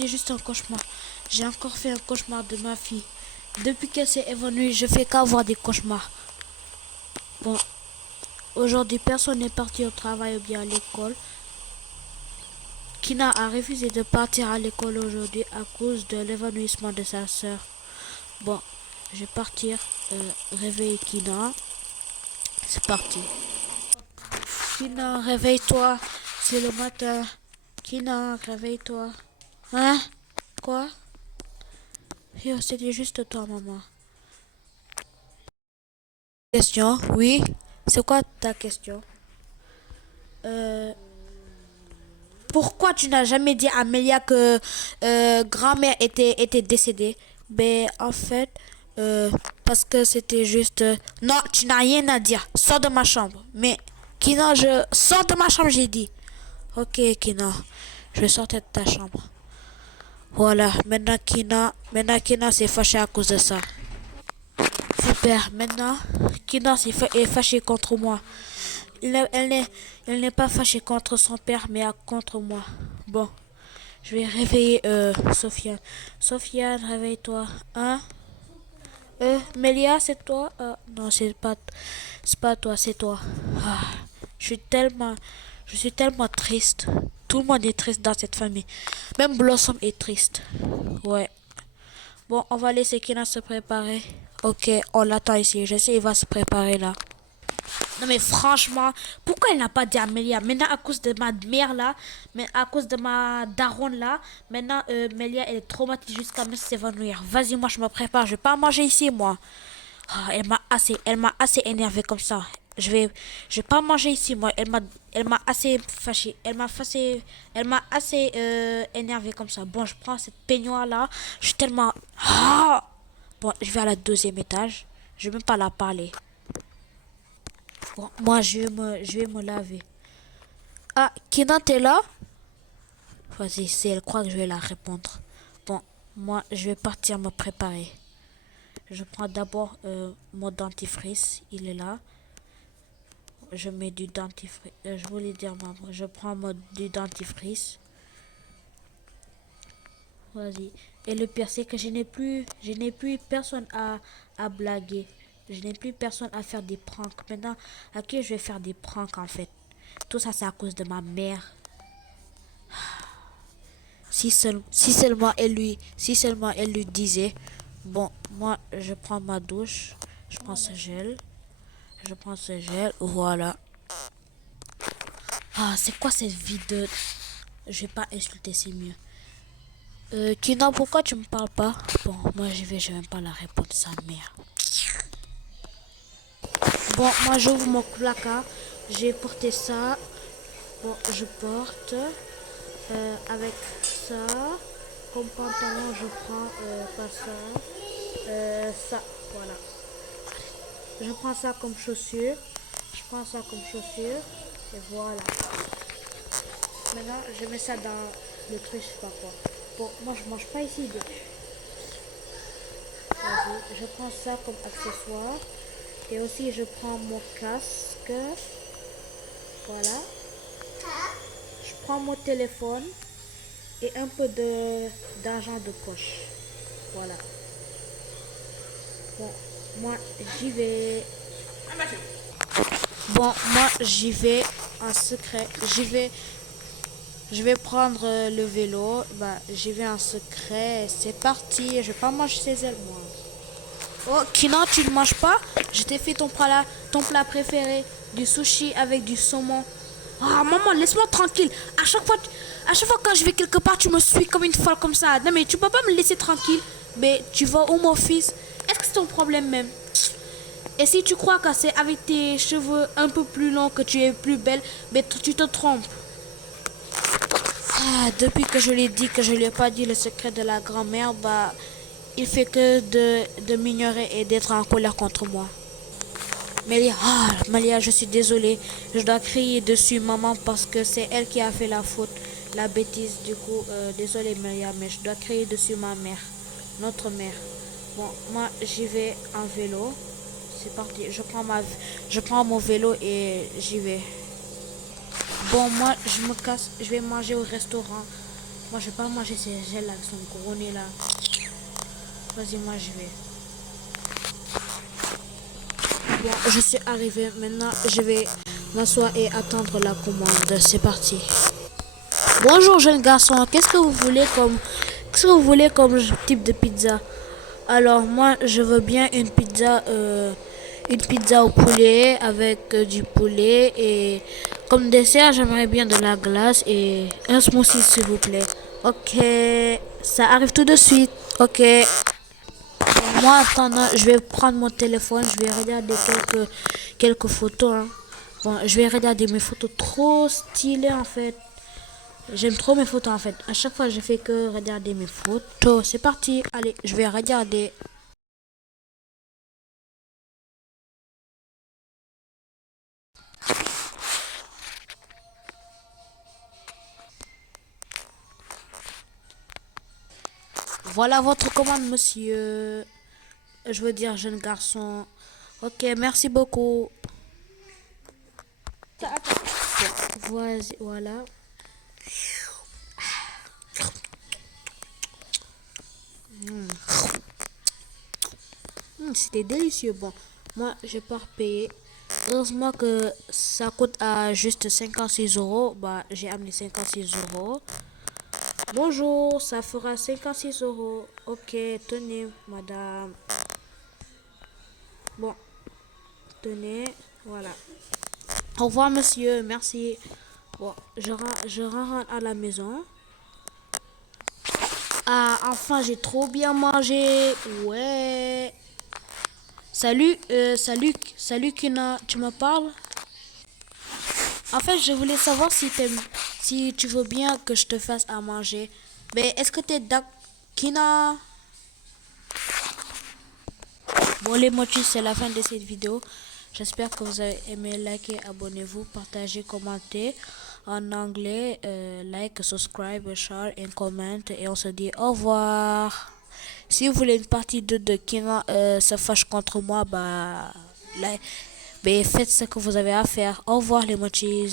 c'était juste un cauchemar. J'ai encore fait un cauchemar de ma fille. Depuis qu'elle s'est évanouie, je fais qu'avoir des cauchemars. Bon, aujourd'hui, personne n'est parti au travail ou bien à l'école. Kina a refusé de partir à l'école aujourd'hui à cause de l'évanouissement de sa sœur. Bon, je vais partir réveiller Kina. C'est parti. Kina, réveille-toi. C'est le matin. Kina, réveille-toi. Hein? Quoi? Yo, c'était juste toi, maman. Question? Oui? C'est quoi ta question? Euh, Pourquoi tu n'as jamais dit à Amélia que grand-mère était décédée? Ben, en fait, parce que c'était juste... Non, tu n'as rien à dire. Sors de ma chambre. Mais, Kina, je... Sors de ma chambre, j'ai dit. Ok, Kina. Je vais sortir de ta chambre. Voilà, maintenant Kina s'est fâchée à cause de ça. Super, maintenant, Kina est fâchée contre moi. Elle n'est pas fâchée contre son père, mais contre moi. Bon, je vais réveiller Sofiane. Sofiane, réveille-toi. Hein? Mélia, c'est toi? Non, c'est pas toi, c'est toi. Ah, je suis tellement, je suis tellement triste. Tout le monde est triste dans cette famille. Même Blossom est triste. Ouais. Bon, on va laisser Kina se préparer. Ok, on l'attend ici. Je sais, il va se préparer là. Non mais franchement, pourquoi elle n'a pas dit à Mélia? Maintenant à cause de ma mère là, mais à cause de ma daronne là, maintenant Mélia elle est traumatisée jusqu'à me s'évanouir. Vas-y, moi je me prépare, je vais pas manger ici moi. Ah, elle m'a assez énervé comme ça. Je vais pas manger ici moi. Elle m'a assez fâché. Elle m'a assez énervé comme ça. Bon, je prends cette peignoir là. Je suis tellement. Ah! Bon, je vais à la deuxième étage. Je vais même pas la parler. Bon, moi, je vais me laver. Ah, Kina, t'es là? Vas-y, si elle croit que je vais la répondre. Bon, moi, je vais partir me préparer. Je prends d'abord mon dentifrice. Il est là. Je mets du dentifrice. Je voulais dire, maman, je prends du dentifrice. Vas-y. Et le pire, c'est que je n'ai plus personne à blaguer. Je n'ai plus personne à faire des pranks. Maintenant, à qui je vais faire des pranks en fait? Tout ça, c'est à cause de ma mère. Si seulement elle lui disait, bon, moi, je prends ma douche, je prends ce gel, voilà. Ah, c'est quoi cette vie de... Je vais pas insulter, c'est mieux. Kina, pourquoi tu me parles pas? Bon, moi je vais même pas la répondre, sa mère. Bon, moi j'ouvre mon placard, j'ai porté ça. Bon, je porte avec ça. Comme pantalon, je prends pas ça. Ça, voilà. Je prends ça comme chaussure. Je prends ça comme chaussure. Et voilà. Maintenant, je mets ça dans le truc, je sais pas quoi. Bon, moi je mange pas ici. Vas-y, je prends ça comme accessoire. Et aussi, je prends mon casque. Voilà. Je prends mon téléphone et un peu d'argent de poche. Voilà. Bon, moi j'y vais. Bon, moi j'y vais en secret. Je vais prendre le vélo. Bah, j'y vais en secret. C'est parti. Je vais pas manger ces ailes, moi. Oh, Kina, tu ne manges pas? Je t'ai fait ton plat préféré. Du sushi avec du saumon. Ah, maman, laisse-moi tranquille. À chaque fois quand je vais quelque part, tu me suis comme une folle comme ça. Non, mais tu peux pas me laisser tranquille. Mais tu vas où, mon fils? Est-ce que c'est ton problème même? Et si tu crois que c'est avec tes cheveux un peu plus longs que tu es plus belle, mais tu te trompes. Ah, depuis que je lui ai dit que je lui ai pas dit le secret de la grand-mère, bah, il fait que de m'ignorer et d'être en colère contre moi. Malia, je suis désolée. Je dois crier dessus maman parce que c'est elle qui a fait la faute, la bêtise. Du coup, désolée Malia, mais je dois crier dessus ma mère, notre mère. Bon, moi j'y vais en vélo. C'est parti. Je prends mon vélo et j'y vais. Bon, moi je me casse. Je vais manger au restaurant. Moi, je vais pas manger ces gels avec son gros nez là. Vas-y, moi, je vais. Bon, je suis arrivé. Maintenant, je vais m'asseoir et attendre la commande. C'est parti. Bonjour, jeune garçon. Qu'est-ce que vous voulez comme type de pizza? Alors, moi, je veux bien une pizza au poulet avec du poulet et comme dessert, j'aimerais bien de la glace et un smoothie, s'il vous plaît. Ok, ça arrive tout de suite. Ok. Moi, attendant, je vais prendre mon téléphone, je vais regarder quelques photos, hein. Bon, je vais regarder mes photos trop stylées en fait. J'aime trop mes photos en fait. À chaque fois, je fais que regarder mes photos. C'est parti. Allez, je vais regarder. Voilà votre commande, monsieur. Je veux dire, jeune garçon. Ok, merci beaucoup. Voilà. C'était délicieux. Bon, moi, je pars payer. Heureusement que ça coûte à juste 56 euros. Bah, j'ai amené 56 euros. Bonjour, ça fera 56 euros. Ok, tenez, madame. Bon, tenez, voilà. Au revoir, monsieur, merci. Bon, je rentre à la maison. Ah, enfin, j'ai trop bien mangé. Ouais. Salut Kina, tu me parles? En fait, je voulais savoir si tu veux bien que je te fasse à manger. Mais est-ce que t'es d'accord, Kina? Bon, les motus, c'est la fin de cette vidéo. J'espère que vous avez aimé. Likez, abonnez-vous, partagez, commentez. En anglais, like, subscribe, share et comment. Et on se dit au revoir. Si vous voulez une partie 2 de Kina se fâche contre moi, bah, faites ce que vous avez à faire. Au revoir les mochis.